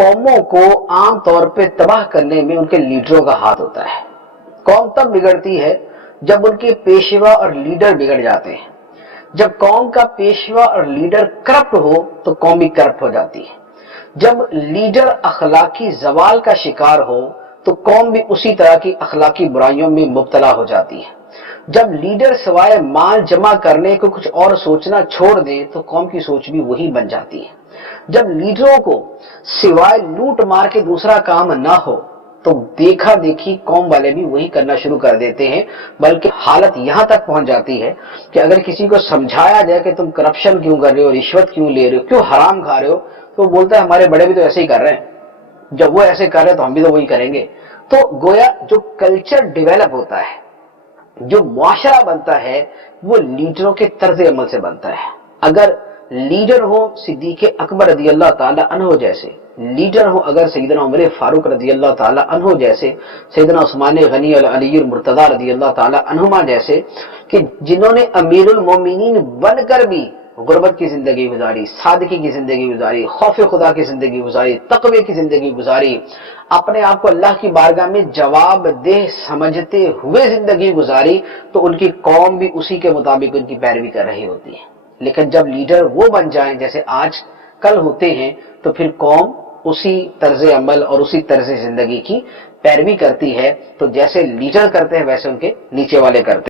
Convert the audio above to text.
قوموں کو عام طور پہ تباہ کرنے میں ان کے لیڈروں کا ہاتھ ہوتا ہے۔ قوم تب بگڑتی ہے جب ان کے پیشوا اور لیڈر بگڑ جاتے ہیں۔ جب قوم کا پیشوا اور لیڈر کرپٹ ہو تو قوم بھی کرپٹ ہو جاتی ہے۔ جب لیڈر اخلاقی زوال کا شکار ہو تو قوم بھی اسی طرح کی اخلاقی برائیوں میں مبتلا ہو جاتی ہے۔ جب لیڈر سوائے مال جمع کرنے کو کچھ اور سوچنا چھوڑ دے تو قوم کی سوچ بھی وہی بن جاتی ہے۔ جب لیڈروں کو سوائے لوٹ مار کے دوسرا کام نہ ہو تو دیکھا دیکھی قوم والے بھی وہی کرنا شروع کر دیتے ہیں، بلکہ حالت یہاں تک پہنچ جاتی ہے کہ اگر کسی کو سمجھایا جائے کہ تم کرپشن کیوں کر رہے ہو، رشوت کیوں لے رہے ہو، کیوں حرام کھا رہے ہو، تو وہ بولتا ہے ہمارے بڑے بھی تو ایسے ہی کر رہے ہیں، جب وہ ایسے کر رہے ہیں تو ہم بھی تو وہی کریں گے۔ تو گویا جو کلچر ڈیولپ ہوتا ہے، جو معاشرہ بنتا ہے، وہ لیڈروں کے طرز عمل سے بنتا ہے۔ اگر لیڈر ہو صدیق اکبر رضی اللہ تعالی عنہ جیسے، لیڈر ہو اگر سیدنا عمر فاروق رضی اللہ تعالی عنہ جیسے، سیدنا عثمان غنی علی المرتضی رضی اللہ تعالی عنہما جیسے، کہ جنہوں نے امیر المومنین بن کر بھی غربت کی زندگی گزاری، سادگی کی زندگی گزاری، خوف خدا کی زندگی گزاری، تقوی کی زندگی گزاری، اپنے آپ کو اللہ کی بارگاہ میں جواب دہ سمجھتے ہوئے زندگی گزاری، تو ان کی قوم بھی اسی کے مطابق ان کی پیروی کر رہی ہوتی ہے۔ لیکن جب لیڈر وہ بن جائیں جیسے آج کل ہوتے ہیں تو پھر قوم اسی طرز عمل اور اسی طرز زندگی کی پیروی کرتی ہے، تو جیسے لیڈر کرتے ہیں ویسے ان کے نیچے والے کرتے ہیں۔